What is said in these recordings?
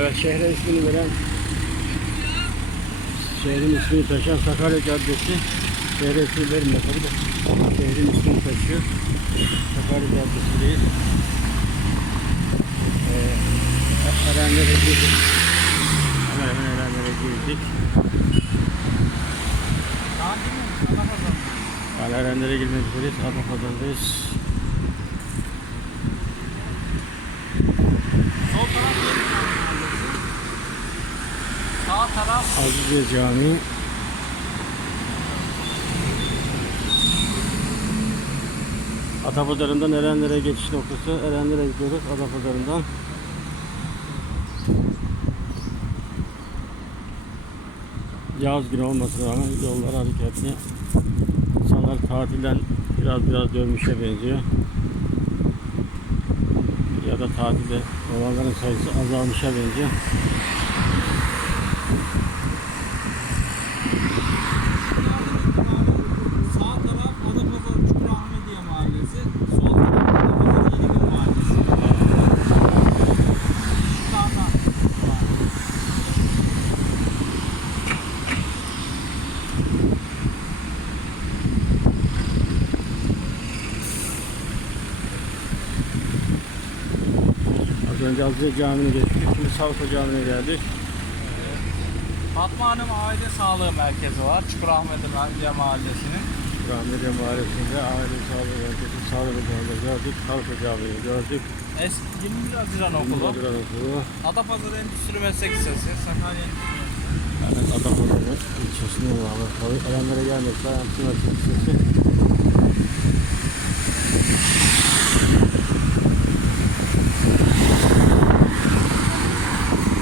Evet şehre ismini veren şehrin ismini taşıyan Sakarya Caddesi şehre ismini vermiyor tabii de şehrin ismini taşıyor. Sakarya Caddesi'ndeyiz. Ee, Erenler'e girdik. Hemen hemen Erenler'e girdik. Yani Erenler'e girmek üzereyiz. Adapazarı'ndayız. Sol taraf. Sağ taraf Azize Camii. Atapazarı'ndan Erenler'e geçiş noktası. Erenler'e gidiyoruz Atapazarı'ndan. Yaz günü olmasına rağmen yollar hareketli. İnsanlar tatilden biraz biraz dönmüşe benziyor. Ya da tatilde olanların sayısı azalmışa benziyor. Önce Azize Camii'ni geçtik. Şimdi Savsa Camii'ne geldik. Fatma Hanım Aile Sağlığı Merkezi var. Çukurahmediye Mahallesi'nin. Rahmetiye Mahallesi'nde aile sağlığı merkezi sağlık ocağını gördük. Savsa Camii'ni gördük. Eski 21 Haziran Okulu. Mıdır okulu. Adapazarı Endüstri Meslek Lisesi. Sakarya Endüstri Meslek Yani Adapazarı ilçesine bağlı. Alanlara gelmek lazım. Sınıf Lisesi.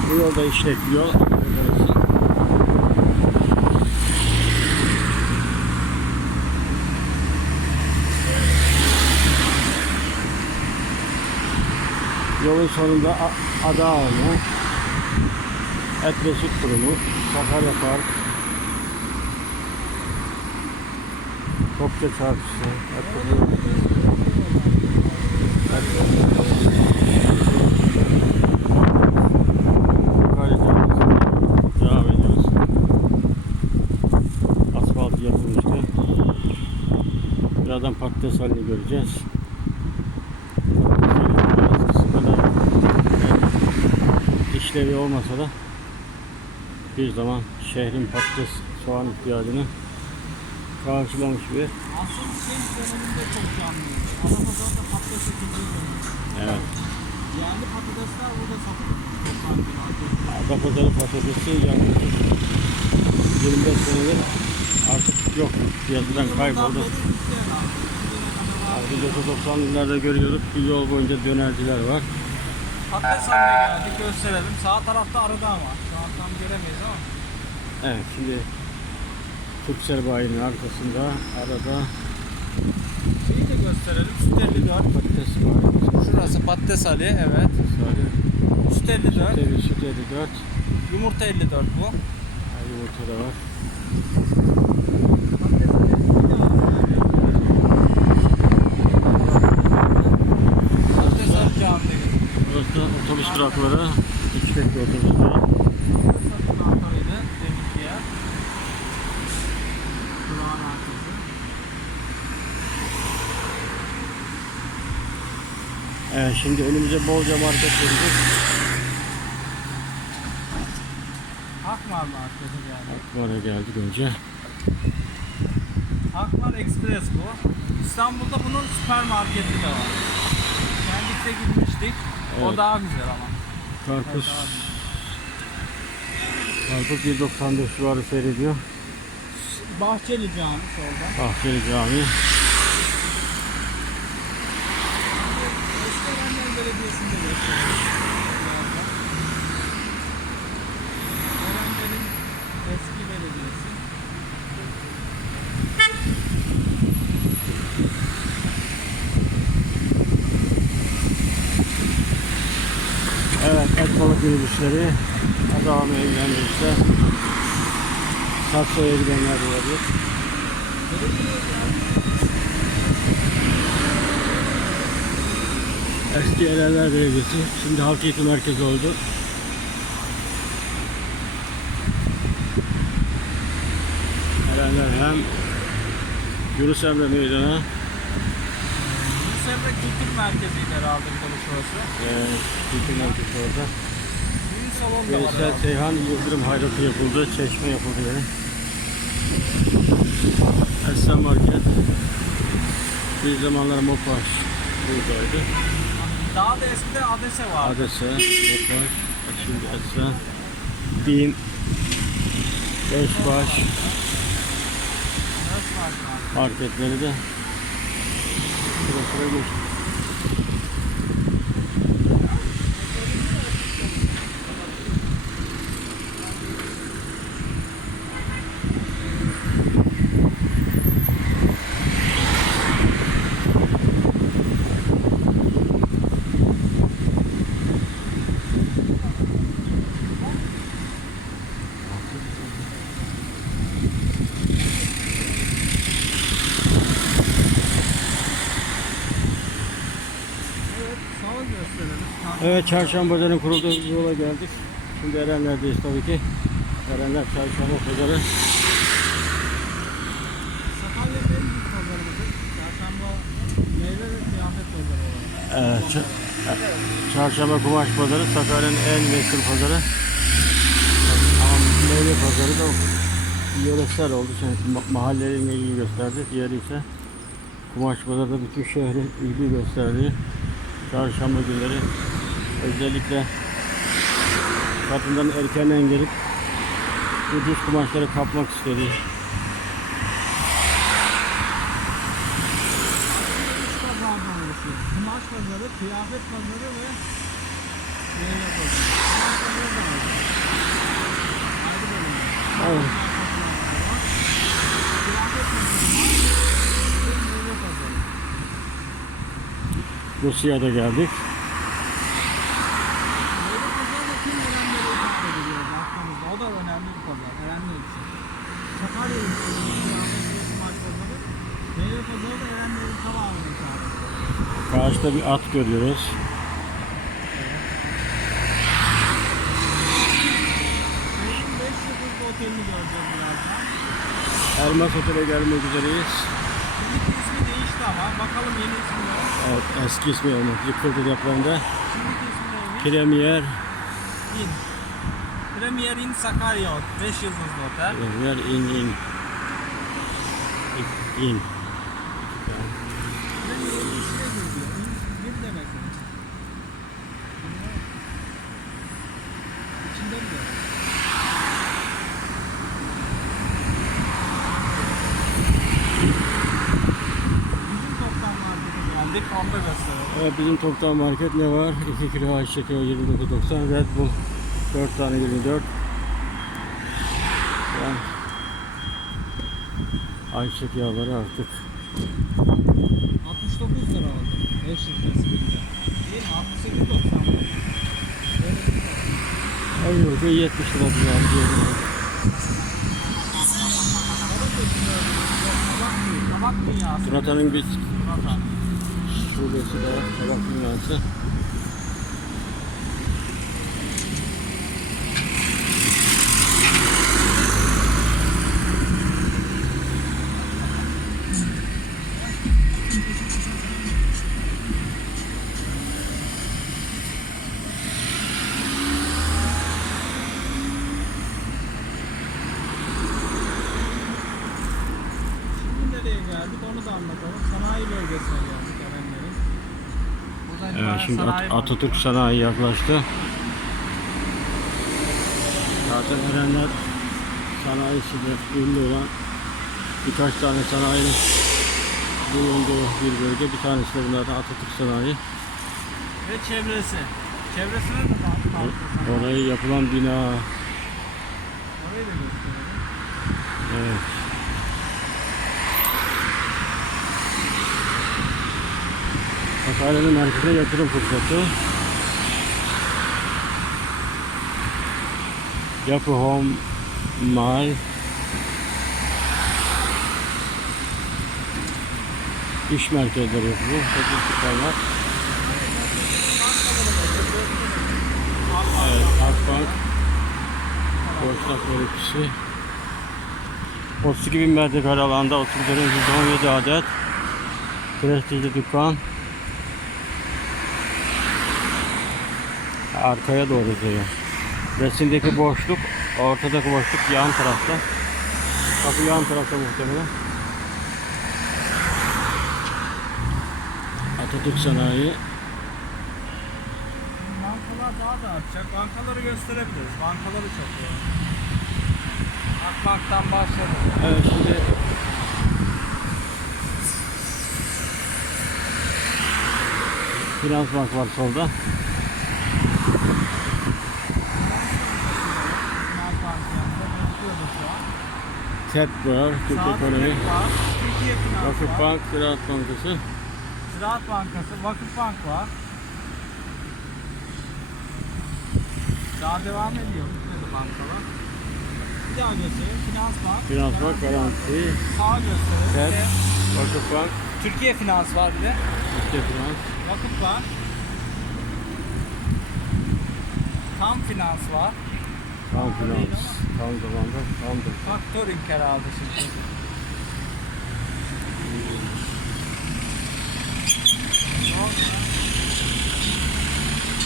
Bu yolda işletiliyor. Yolun sonunda A- Adaağlı, Et ve Süt Kurumu, Sakarya Park, Topça Çarşısı, Et. Birazdan patates halini göreceğiz. Eskisi kadar işlevi olmasa da bir zaman şehrin patates soğan ihtiyacını karşılamış bir döneminde çok. Adapazarı'da patates evet. Yerli patatesler burada satılıyor. Adapazarı patatesi yaklaşık 25 senedir artık yok. Piyasadan kayboldu. Yani 1990'lı yıllarda görüyorduk. Bir yol boyunca dönerciler var. Patates almaya geldik gösterelim. Sağ tarafta arada ama. Şu an tam göremeyiz ama. Evet şimdi Türksel Bayi'nin arkasında arada Şeyi de gösterelim. Süt 54. patates var. Şurası patates Ali evet. Sadece Süt 54. Tabii süt 54. Yumurta 54 bu. Ha, Yumurta da var. Patates Ali camide gidiyor. Burası otobüs durakları. İçteki. Durağın arkası. Evet, şimdi önümüze bolca market gelecek. Akmar marketi yani. Akmar'a geldik önce. Akmar Express bu. İstanbul'da bunun süpermarketi de var. Kendikte gitmiştik. O Evet. daha güzel ama. Karpuz. Evet, Karpuz 1.95 civarı seyrediyor. Bahçeli Cami solda. Bahçeli Camii. Eski Belediyesi'nde gösteriyor. minibüsleri Adıhane'ye gidenlerse Sakso'ya gidenler olabilir. Eski Ereler Belediyesi, şimdi Halk Eğitim Merkezi oldu. Ereler hem Yunus Emre Meydanı Yunus Emre Kültür Merkezi'ydi herhalde bir tanesi orası. Evet, Kültür Merkezi orada. Salonu da var Veysel. Seyhan Yıldırım hayratı yapıldı. Çeşme yapıldı yani. Esen Market. Bir zamanlar Mopaş buradaydı. Daha da eskide Adese vardı. Adese, Mopaş, şimdi Esen, Bin, Beşbaş marketleri de sıra sıra geçti. Evet, sağ gösterelim. Evet çarşamba pazarının kurulduğu yola geldik. Şimdi Erenler'deyiz tabii ki. Erenler çarşamba pazarı. Sakarya'nın en büyük Çarşamba meyve ve kıyafet pazarı olarak. Evet, ça- çarşamba kumaş pazarı Sakarya'nın en meşhur pazarı. Ama meyve pazarı da yöresel oldu. Ma- mahallelerin ilgi gösterdi. Diğeri ise kumaş pazarı da bütün şehrin ilgi gösterdiği çarşamba günleri özellikle kadınların erkenden gelip ucuz kumaşları kapmak istediği. Kumaş pazarı, kıyafet pazarı ve meyve pazarı. Kumaş pazarı. Rusya'da geldik. Meyve pazarı da tüm öğrenleri takip ediyoruz haftamızda. O da önemli bir pazar. Erenler için. Sakarya için kıyafet ve kumaş pazarı. Meyve pazarı da Erenlerin tamamını Karşıda bir at görüyoruz. Benim 5 yıldızlı otelini göreceğiz birazdan. Elmas Otel'e gelmek üzereyiz. Şimdiki ismi değişti ama. Bakalım yeni ismi ne? Evet, eski ismi olmak. Yıkıldı depremde. Şimdiki ismi neymiş? Premier, İn. Premier Inn Sakarya 5 yıldızlı otel. Premier in in. In. Premier Inn içine giriyor. İn bir demek mi? Bilmiyorum. İçinde mi demek? Bizim toptan markete geldik. Onu da gösterelim. Evet, bizim toptan market ne var? 2 kilo ayçiçeği 29.90. Red Bull 4 tane 24. Yani ayçiçek yağları artık 69 lira oldu. 5 litresi. Değil mi? 68.90 mı? Öyle bir şey. en yorucu 70 lira diyor. Tunata'nın bir Tunata. Şubesi de var. Tabak dünyası. Geldik onu da anlatalım. Sanayi Erenlerin. İtibaren şimdi sanayi At-. Atatürk Sanayi yaklaştı. Zaten Erenler sanayisiyle ünlü olan birkaç tane sanayinin bulunduğu bir bölge. Bir tanesi de bunlardan Atatürk Sanayi. Ve çevresi. Çevresine de bak- Orayı yapılan bina. Orayı da gösterelim. Evet. Sakarya'nın merkezine yatırım fırsatı. Yapı Home Mall İş merkezleri yapılıyor. Satış dükkanlar. Evet, Akbank, Boşnak Öğretisi, 32 bin metrekare alanda 34. 17 adet prestijli dükkan. Arkaya doğru uzuyor. Resimdeki boşluk, ortadaki boşluk yan tarafta. Kapı yan tarafta muhtemelen. Atatürk Sanayi. Bankalar daha da artacak. Bankaları gösterebiliriz. Bankaları çok iyi. Akbank'tan başladık. Evet şimdi Finans Bank var solda. Finans Bank'ı yanında bekliyoruz şu an. TEP var, Türk Sağda Ekonomi. Var. Türkiye Finans Vakıf var. Bank, Ziraat Bankası. Ziraat Bankası, Vakıf Bank var. Daha devam ediyor. Bitmedi bankalar. Bir daha göstereyim. Finans Bank. Finans Bank, Garanti, Sağ gösterelim. TEP, de Vakıf Bank, Türkiye Finans var bir de. Türkiye Finans. Vakıf Bank. Tam Finans var. Tam Finans. Tam zamanda, tam da. Faktörink herhalde şimdi. Ne oldu lan?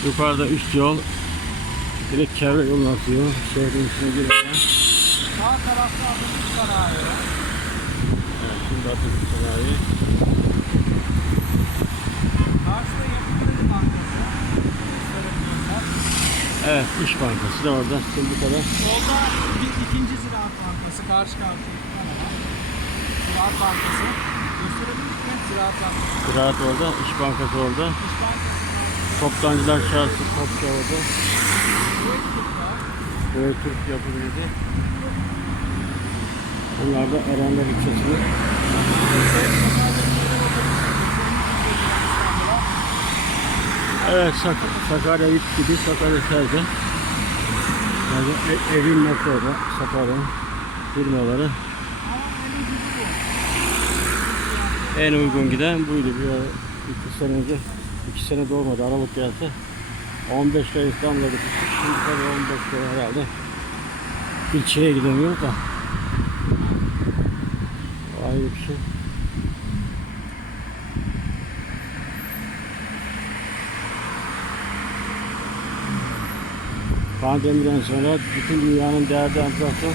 Yukarıda üst yol. Direkt çevre yolunu atıyor. Şehrin içine girmeden. Sağ tarafta Atatürk Sanayi. Evet, şimdi Atatürk Sanayi. Karşıda Yapı Kredi Bankası. Gösterebiliyorlar. Evet, İş Bankası da orada. Şimdi bu kadar. Solda bir ikinci Ziraat Bankası. Karşı karşıya. Ziraat Bankası. Gösterebildik mi? Ziraat Bankası. Ziraat orada, İş Bankası orada. İş Bankası. Toptancılar Çarşı, Topça orada. Böyle Türk Yapı Kredi. Bunlar da Erenler ilçesinin Evet, Sak Sakarya ilk gibi Sakarya Sercan. Yani e- evin noktada Sakarya'nın firmaları. En uygun giden buydu. Bir iki sene önce, iki sene dolmadı Aralık gelse. 15 lira İstanbul'a gittik. Şimdi tabii 15 lira herhalde. İlçeye gidemiyor da. Ayrı bir şey. Pandemiden sonra bütün dünyanın derdi enflasyon.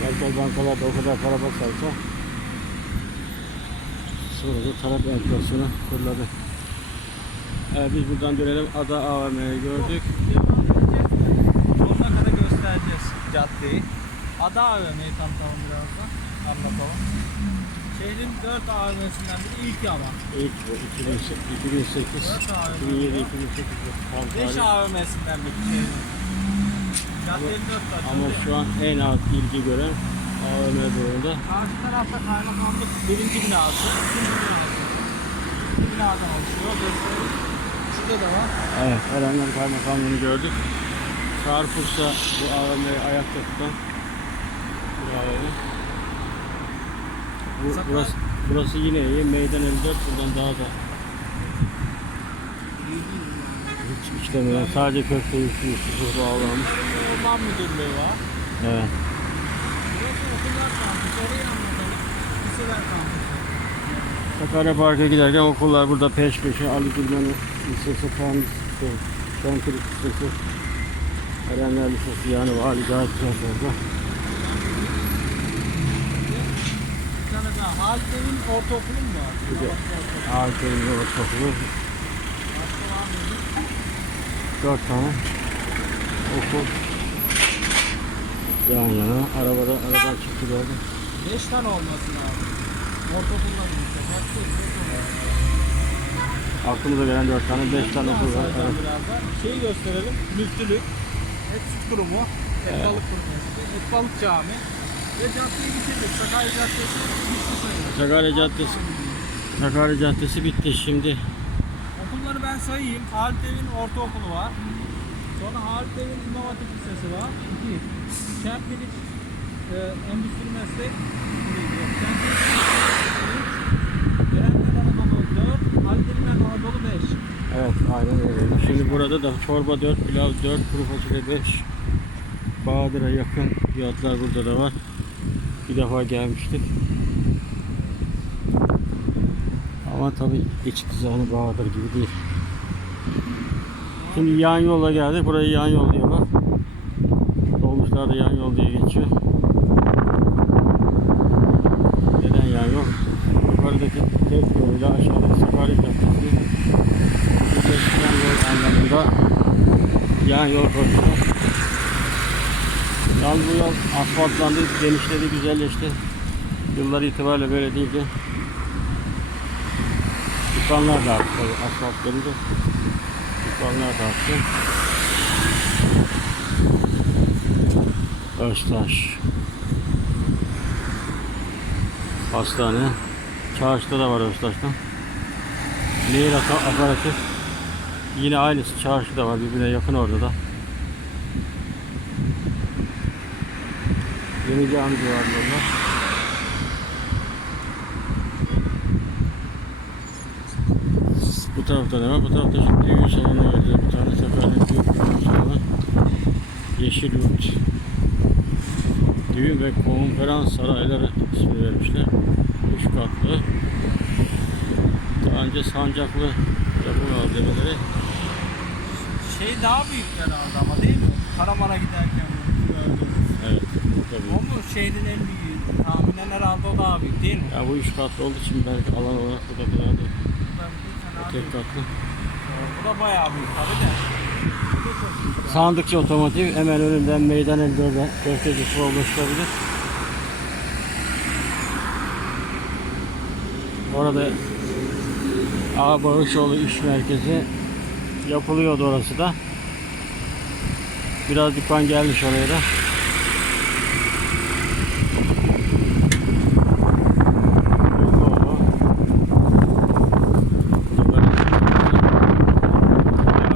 Merkez bankalarda o kadar para basarsa sonra da talep enflasyonu fırladı. Evet, biz buradan dönelim. Ada AVM'yi gördük. Sonuna kadar göstereceğiz caddeyi. Ada AVM'yi tanıtalım biraz da. Anlatalım. Şehrin 4 AVM'sinden biri ilk ama. İlk bu 2008, 2008 4 AVM. 2007, 2008 tam 5 tarih. AVM'sinden biri şehrin. Caddenin 4 tarafı. Ama şu an en az ilgi gören AVM doğrunda. Karşı tarafta kaymakamlık birinci binası, ikinci binası. İki binadan oluşuyor. Şurada da var. Evet, Erenler Kaymakamlığı'nı gördük. Çarpırsa bu AVM'yi ayakta tutan bir AVM. Bu, burası, burası yine iyi. Meydan 54 buradan daha da hiç işlemeyen sadece köfte üstü üstü bağlanmış. Orman Müdürlüğü var. Evet. Burası okullar kampüsü. Orayı anlatalım. Liseler kampüsü. Sakarya Park'a giderken okullar burada peş peşe Ali Gülmen Lisesi, Fen Lisesi, Şentürk Lisesi, Erenler Lisesi yani Vali Gazi Lisesi. Bir Halidem'in ortaokulu mu var? De- Ortaokulu. Dört tane okul yan yana. Arabada, aradan çıktı gördüm. Beş tane olması lazım. Ortaokullar birlikte. Aklımıza gelen dört tane, beş tane okul var. Şeyi gösterelim. Müftülük. Et Süt Kurumu. Et Balık Kurumu. Et Balık Cami. Ve caddeyi bitirdik. Sakarya Caddesi bitti sayılır. Sakarya Caddesi, Sakarya Caddesi bitti şimdi. Okulları ben sayayım. Halit Evin Ortaokulu var. Sonra Halit Evin Hatip Lisesi var. 2. Şempilik e, Endüstri Meslek Şempilik 3. Erenler Anadolu 4. Halit Evin Anadolu 5. Evet, aynen öyle. Şimdi Burada da çorba 4, pilav 4, kuru fasulye 5. Bahadır'a yakın fiyatlar burada da var. Bir defa gelmiştik. Ama tabii iç kızağını Bahadır gibi değil. Şimdi yan yola geldik. Burayı yan yol diyorlar. Dolmuşlar da yan yol diye geçiyor. Neden yan yol? Yukarıdaki tek yoluyla aşağıdaki Sakarya Caddesi birleştiren yol anlamında yan yol koydular. Asfaltlandı, genişledi, güzelleşti. Yıllar itibariyle böyle değildi. Dükkanlar da arttı asfalt gelince. Dükkanlar da arttı. Öztaş. Hastane. Çarşıda da var Öztaş'ta. Nehir aparatı. Yine aynısı çarşıda var. Birbirine yakın orada da. Yeni cami civarında. Bu tarafta ne var? Bu tarafta şimdi düğün salonu verdiler. Bir tane seferde büyük düğün salonu. Yeşil Yurt. Düğün ve konferans sarayları ismi vermişler. Üç katlı. Daha önce sancaklı yapı malzemeleri. Şey daha büyük herhalde ama değil mi? Karamana giderken Tabii. mu şehrin en büyüğü? Tahminen herhalde o daha büyük değil mi? Ya bu üç katlı olduğu için belki alan olarak bu da kadar değil. O tek katlı. Bu da bayağı büyük tabii de. Sandıkçı otomotiv hemen önünden meydan 54'e köfteci sıra ulaşılabilir. Orada Ağa Bağışoğlu İş Merkezi yapılıyordu orası da. Biraz dükkan gelmiş oraya da.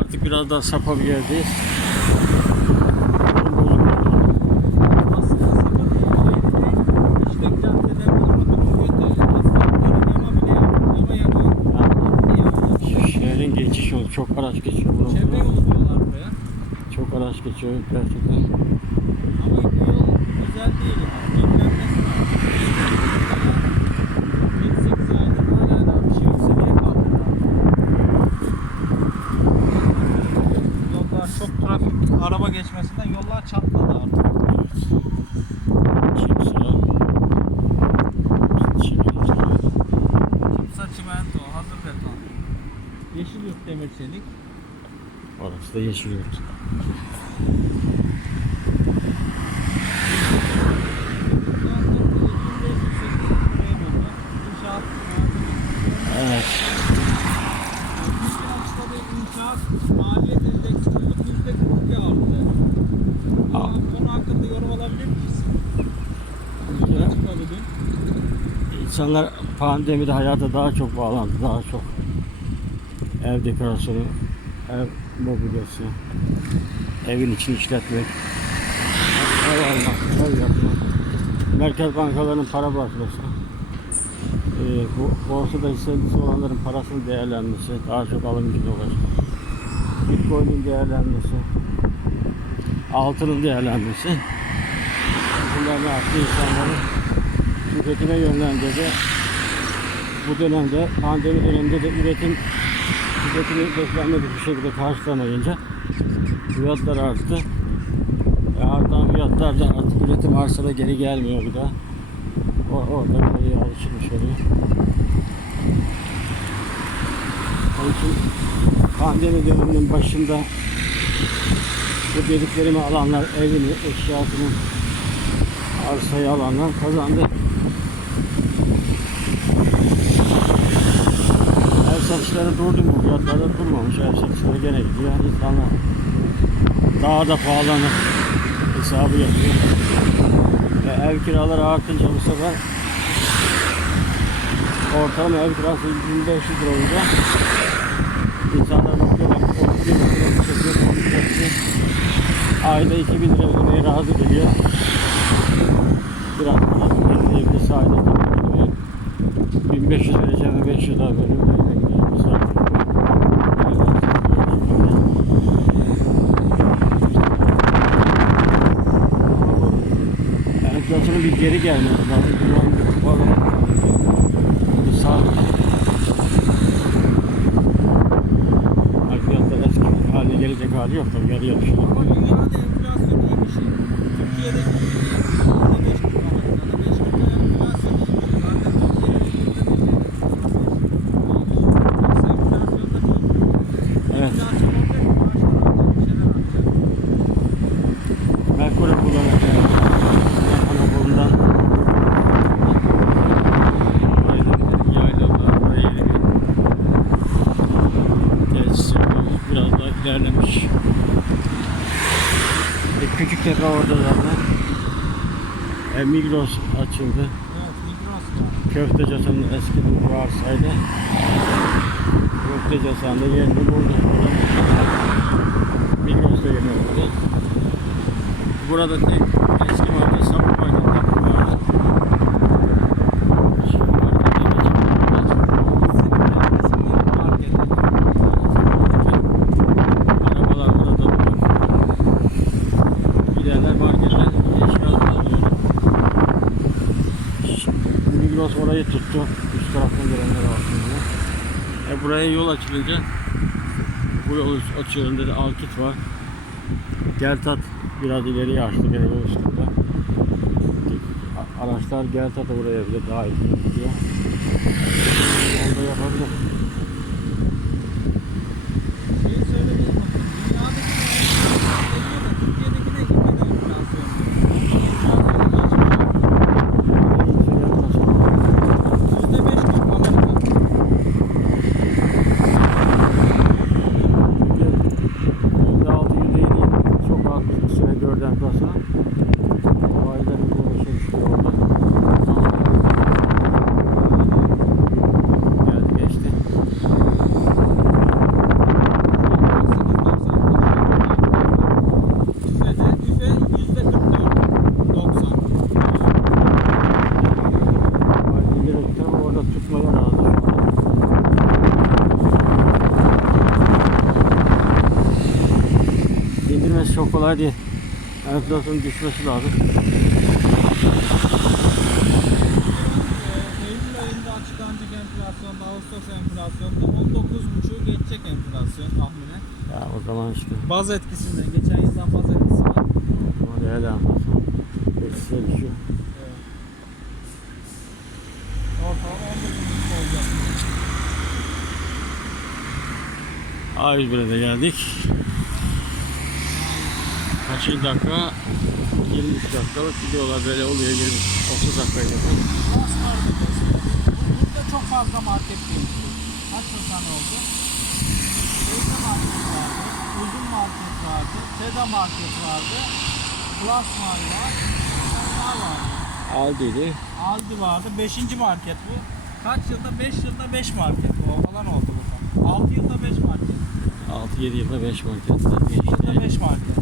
Artık biraz daha sapa bir yerdeyiz. Aslında sakat değil. İşte caddeler ama duruyor da asfaltların yama bile yama yama. Şu Şehrin geçiş yolu çok araç geçiyor. Çok araç geçiyor gerçekten. Ama bu yol güzel değil yani. Yenilenmesi lazım. 7-8 aydır hala daha bir şey yoksa niye kaldırdılar? Yollar çok trafik, araba geçmesinden yollar çatladı artık. Kimse. Kimse. Kimsa çimento, hazır beton. Çelik. Orası da yeşil yurt. Evet. İnşaat maliyet endeksi yüzde kırk arttı. Konu hakkında yorum alabilir miyiz? İnsanlar pandemide hayata daha çok bağlandı. Daha çok ev dekorasyonu, ev mobilyası, evin içini işletmek, ev almak, ev yapmak, merkez bankalarının para basması, e, bu borsada hissedisi olanların parasının değerlenmesi, daha çok alım gücüne ulaşmak, bitcoin'in değerlenmesi, altının değerlenmesi, bunlar ne yaptı? İnsanları tüketime yönlendirdi. Bu dönemde, pandemi döneminde de üretim tüketimi beklenmedik bir şekilde karşılamayınca fiyatlar arttı. E artan fiyatlar da artık üretim arsada geri gelmiyor bir daha. O, orada yağ çıkmış oluyor. Onun için pandemi döneminin başında bu dediklerimi alanlar evini, eşyasını, arsayı alanlar kazandı. Satışları durdu mu? Fiyatları durmamış. Ev satışları gene gidiyor. İnsanlar daha da pahalanır hesabı yapıyor. Ve ev kiraları artınca bu sefer ortalama ev kirası 1500 lira olunca insanlar bakıyorlar ki 30 bin lira çekiyor, konuşuyor. Ayda 2000 lira ödemeye razı geliyor. Biraz daha bekleyebilirse ayda 2000 lira 1500 vereceğim ve 500 daha Enflasyonun bir geri gelmesi lazım. Duran bir kupa Bu sağlık. Hakiyatta eski haline gelecek hali yok tabii yarı yarışıyor. Bak dünyada enflasyon iyi bir şey. Türkiye'de E, Migros açıldı. Evet, Migros var. Köftecası'nın eski bir varsaydı. Köftecası'nın da yerini buldu. Migros'ta yeni oldu. Burada tek eski market sabun market vardı. Şimdi markete geçildi. Arabalar burada durdu. Giderler marketten eşya alıyor. Migros orayı tuttu. Üst taraftan gelenler alsın diye. E buraya yol açılınca bu yol açıyorum dedi Alkit var. Geltat biraz ileriye açtı gene yol üstünde. Araçlar Geltat'a buraya bile daha iyi gidiyor. Onu da yapabilir. Şeyi söyleyeyim bakın. Dünyadaki enflasyon da Türkiye'dekine gitmedi enflasyon. Enflasyonu geçmedi. Yüzde beş gibi Amerika. Yüzde altı, yüzde yedi çok az bir süre gördü enflasyon. Faizlerin bu şey düşüyor orada. Geldi geçti. Tüfe'de, tüfe yüzde 44, 90. Faizin gerekti ama orada tutmaya razı şu anda. İndirmesi çok kolay değil. Enflasyonun düşmesi lazım. Eylül ayında açıklanacak enflasyonda, Ağustos enflasyonda 19,5'u geçecek enflasyon tahminen. Ya o zaman işte Baz etkisinden, geçen yıldan baz etkisi var. o değerli enflasyon eksiye düşüyor. Evet. Ortalama 19,5 olacak. A101'e de geldik. Kaçıncı dakika? 23 dakikalık videolar böyle oluyor 20 30 dakika yakın. Burası var burası. Burada çok fazla market değişti. Kaç tane oldu? Beyza market vardı, Uzun market vardı, Seda market vardı, Plasmar var, onlar vardı. Aldi'ydi. Aldi vardı, 5. market bu. Kaç yılda? 5 yılda 5 market bu falan oldu burada. 6 yılda 5 market. 6-7 yılda 5 marketler 7 yılda geçti. 5 market.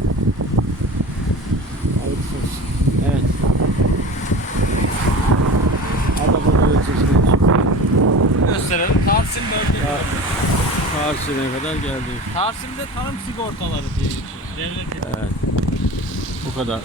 Alıksız. Evet. Arabalar ölçüsüne çıktı. Gösterelim. Tarsim bölgesi. Ya. Karşıya kadar geldik. Tarsim'de tarım sigortaları diye geçiyor. Devlet Evet. Bu kadar.